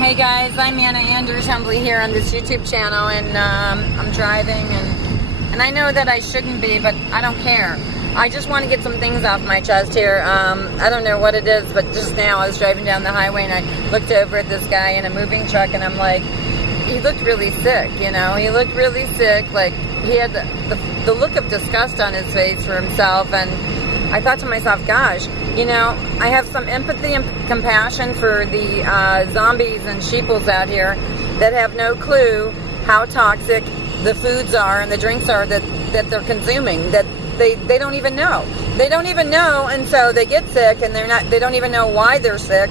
Hey guys, I'm Anna Anders, humbly here on this YouTube channel, and I'm driving, and I know that I shouldn't be, but I don't care. I just want to get some things off my chest here. I don't know what it is, but just now I was driving down the highway and I looked over at this guy in a moving truck, and I'm like, he looked really sick, you know? He looked really sick, like he had the look of disgust on his face for himself, and I thought to myself, gosh, you know, I have some empathy and compassion for the zombies and sheeples out here that have no clue how toxic the foods are and the drinks are that they're consuming, that they don't even know. They don't even know, and so they get sick, and they don't even know why they're sick,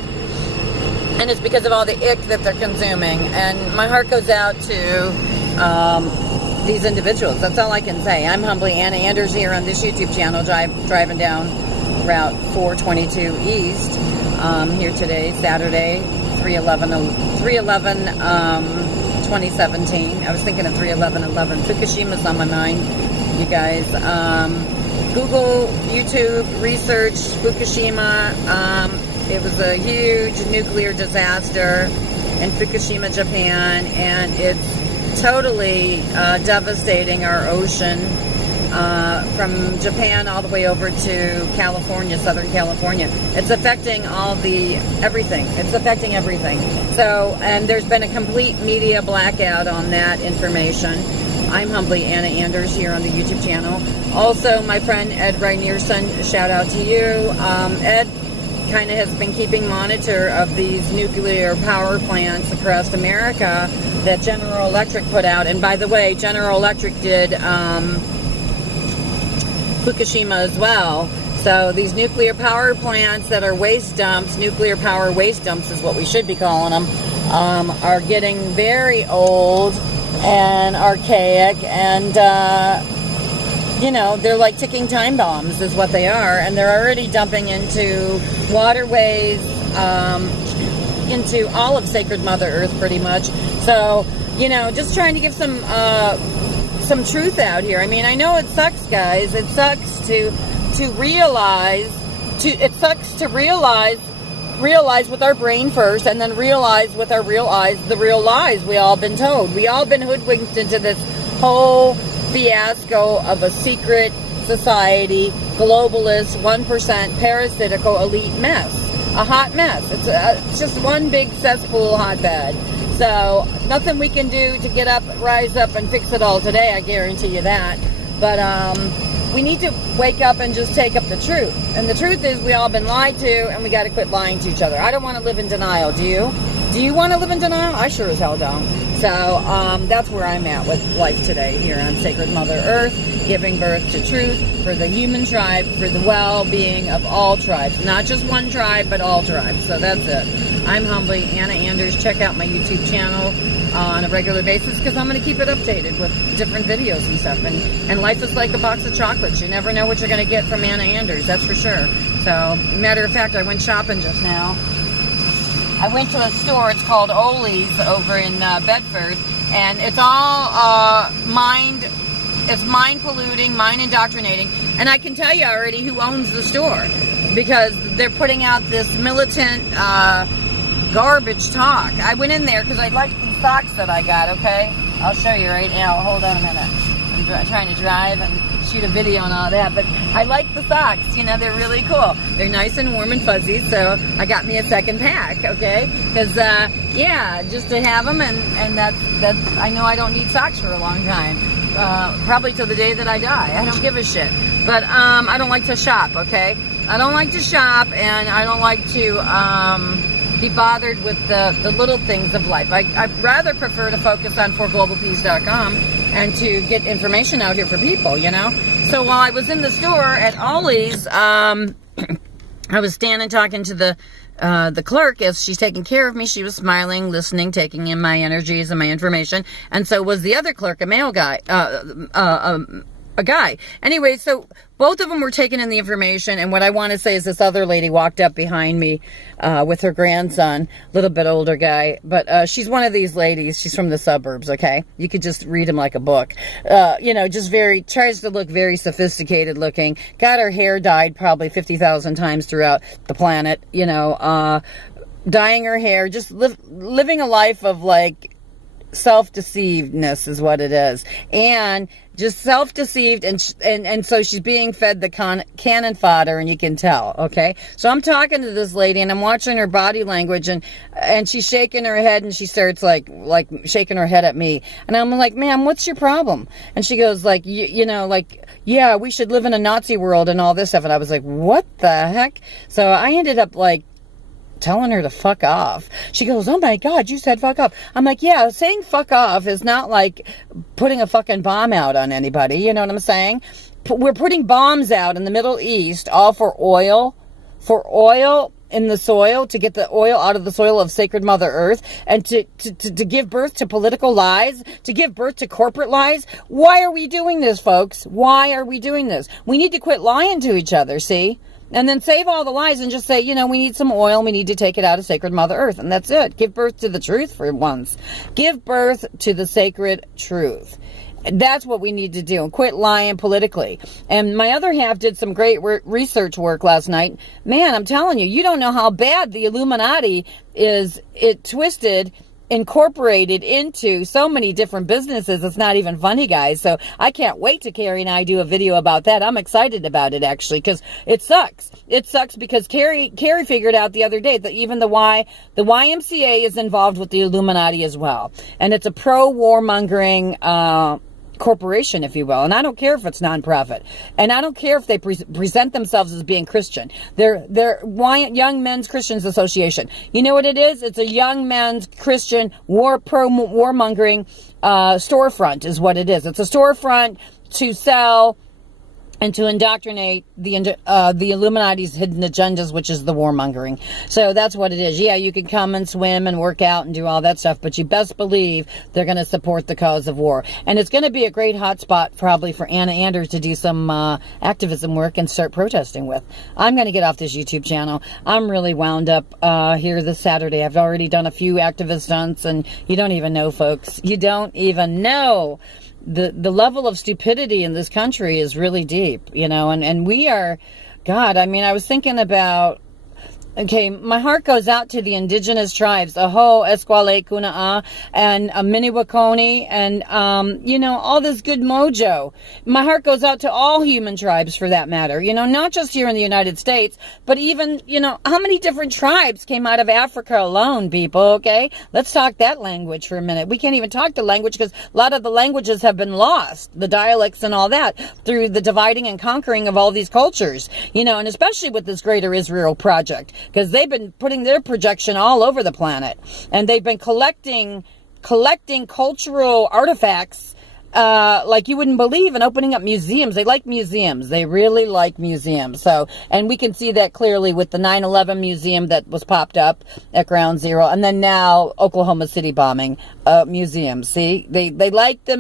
and it's because of all the ick that they're consuming. And my heart goes out to these individuals. That's all I can say. I'm humbly Anna Anders here on this YouTube channel, driving down Route 422 East here today, Saturday, 3/11/2017. I was thinking of 3/11/11. Fukushima's on my mind, you guys. Google, YouTube, research Fukushima. It was a huge nuclear disaster in Fukushima, Japan, and it's totally devastating our ocean from Japan all the way over to California, Southern California. It's affecting everything. It's affecting everything. So, and there's been a complete media blackout on that information. I'm humbly Anna Anders here on the YouTube channel. Also, my friend Ed Reinierson, shout out to you. Ed kind of has been keeping monitor of these nuclear power plants across America that General Electric put out. And by the way, General Electric did Fukushima as well. So these nuclear power plants that are waste dumps, nuclear power waste dumps is what we should be calling them, are getting very old and archaic, and you know, they're like ticking time bombs is what they are, and they're already dumping into waterways, into all of sacred Mother Earth pretty much. So, you know, just trying to give some truth out here. I mean, I know it sucks, guys. It sucks to realize, it sucks to realize with our brain first, and then realize with our real eyes the real lies we all been told. We all been hoodwinked into this whole fiasco of a secret society, globalist, 1% parasitical elite mess. A hot mess. It's just one big cesspool hotbed. So nothing we can do to get up, rise up, and fix it all today, I guarantee you that. But we need to wake up and just take up the truth. And the truth is, we all been lied to, and we got to quit lying to each other. I don't want to live in denial. Do you? Do you want to live in denial? I sure as hell don't. So that's where I'm at with life today here on Sacred Mother Earth, giving birth to truth for the human tribe, for the well-being of all tribes. Not just one tribe, but all tribes. So that's it. I'm humbly Anna Anders. Check out my YouTube channel on a regular basis, because I'm going to keep it updated with different videos and stuff. And life is like a box of chocolates. You never know what you're going to get from Anna Anders, that's for sure. So, matter of fact, I went shopping just now. I went to a store, it's called Ollie's over in Bedford, and it's all it's mind polluting, mind indoctrinating, and I can tell you already who owns the store, because they're putting out this militant garbage talk. I went in there because I like these socks that I got, okay? I'll show you right now. Hold on a minute. I'm trying to drive and shoot a video and all that, but I like the socks, you know, they're really cool. They're nice and warm and fuzzy, so I got me a second pack, okay? Because, yeah, just to have them, and that's, I know I don't need socks for a long time. Probably till the day that I die. I don't give a shit. But, I don't like to shop, okay? I don't like to shop, and I don't like to, be bothered with the little things of life. I'd rather prefer to focus on forglobalpeace.com and to get information out here for people, you know? So while I was in the store at Ollie's, I was standing talking to the clerk as she's taking care of me. She was smiling, listening, taking in my energies and my information. And so was the other clerk, a male guy, a guy. Anyway, so both of them were taking in the information, and what I want to say is this other lady walked up behind me with her grandson, a little bit older guy, but she's one of these ladies. She's from the suburbs, okay? You could just read him like a book. You know, just tries to look very sophisticated looking. Got her hair dyed probably 50,000 times throughout the planet, you know, dyeing her hair, just living a life of like self-deceivedness is what it is, and just self-deceived, and so she's being fed the cannon fodder, and you can tell. Okay, so I'm talking to this lady, and I'm watching her body language, and she's shaking her head, and she starts like shaking her head at me, and I'm like, ma'am, what's your problem? And she goes like, you know, like, yeah, we should live in a Nazi world and all this stuff, and I was like, what the heck? So I ended up like telling her to fuck off. She goes, oh my God, you said fuck off. I'm like, yeah, saying fuck off is not like putting a fucking bomb out on anybody. You know what I'm saying? We're putting bombs out in the Middle East, all for oil in the soil, to get the oil out of the soil of sacred Mother Earth, and to give birth to political lies, to give birth to corporate lies. Why are we doing this, folks? Why are we doing this? We need to quit lying to each other, see? And then save all the lies and just say, you know, we need some oil. We need to take it out of sacred Mother Earth. And that's it. Give birth to the truth for once. Give birth to the sacred truth. That's what we need to do. And quit lying politically. And my other half did some great research work last night. Man, I'm telling you, you don't know how bad the Illuminati is. It twisted, incorporated into so many different businesses. It's not even funny, guys. So I can't wait to Carrie and I do a video about that. I'm excited about it, actually, because it sucks. It sucks because Carrie figured out the other day that even the YMCA is involved with the Illuminati as well. And it's a pro-warmongering corporation, if you will. And I don't care if it's nonprofit, and I don't care if they present themselves as being Christian. They're Young Men's Christians Association. You know what it is? It's a young men's Christian warmongering storefront is what it is. It's a storefront to sell and to indoctrinate the Illuminati's hidden agendas, which is the warmongering. So that's what it is. Yeah, you can come and swim and work out and do all that stuff, but you best believe they're going to support the cause of war. And it's going to be a great hot spot probably for Anna Anders to do some activism work and start protesting with. I'm going to get off this YouTube channel. I'm really wound up here this Saturday. I've already done a few activist stunts, and you don't even know, folks. You don't even know. The level of stupidity in this country is really deep, you know, and we are, God, I mean, I was thinking about, okay, my heart goes out to the indigenous tribes, Aho, Esquale, Kuna'a, and Miniwakoni, and, you know, all this good mojo. My heart goes out to all human tribes, for that matter, you know, not just here in the United States, but even, you know, how many different tribes came out of Africa alone, people, okay? Let's talk that language for a minute. We can't even talk the language because a lot of the languages have been lost, the dialects and all that, through the dividing and conquering of all these cultures, you know, and especially with this Greater Israel Project, because they've been putting their projection all over the planet, and they've been collecting cultural artifacts like you wouldn't believe, and opening up museums. They like museums. They really like museums. So, and we can see that clearly with the 9/11 museum that was popped up at Ground Zero, and then now Oklahoma City bombing museums. See, they like the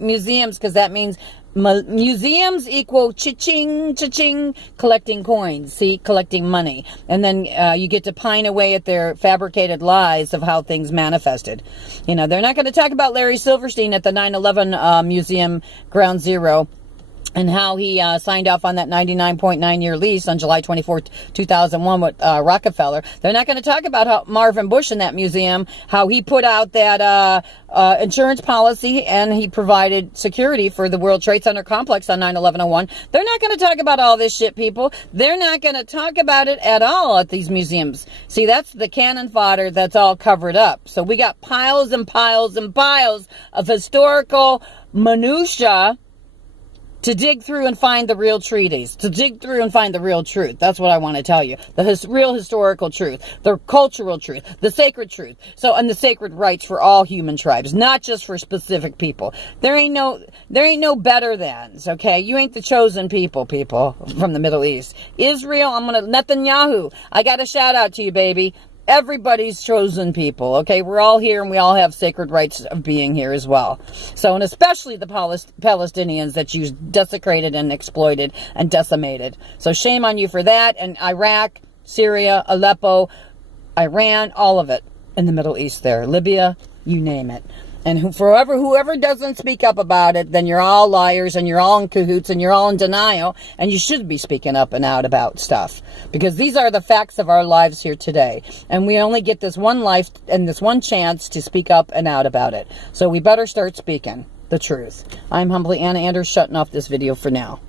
museums because that means museums equal cha-ching, cha-ching, collecting coins, see, collecting money. And then you get to pine away at their fabricated lies of how things manifested. You know, they're not going to talk about Larry Silverstein at the 9/11 museum, Ground Zero, and how he signed off on that 99.9-year lease on July 24, 2001 with Rockefeller. They're not going to talk about how Marvin Bush in that museum, how he put out that insurance policy and he provided security for the World Trade Center complex on 9/11/01. They're not going to talk about all this shit, people. They're not going to talk about it at all at these museums. See, that's the cannon fodder that's all covered up. So we got piles and piles and piles of historical minutia to dig through and find the real treatise, to dig through and find the real truth. That's what I want to tell you. The real historical truth, the cultural truth, the sacred truth. So, and the sacred rights for all human tribes, not just for specific people. There ain't no better thans, okay? You ain't the chosen people from the Middle East. Israel, Netanyahu, I got a shout out to you, baby. Everybody's chosen people, okay? We're all here and we all have sacred rights of being here as well. So, and especially the Palestinians that you desecrated and exploited and decimated. So shame on you for that. And Iraq, Syria, Aleppo, Iran, all of it in the Middle East there. Libya, you name it. And whoever doesn't speak up about it, then you're all liars and you're all in cahoots and you're all in denial. And you should be speaking up and out about stuff. Because these are the facts of our lives here today. And we only get this one life and this one chance to speak up and out about it. So we better start speaking the truth. I'm Humbly Anna Anders, shutting off this video for now.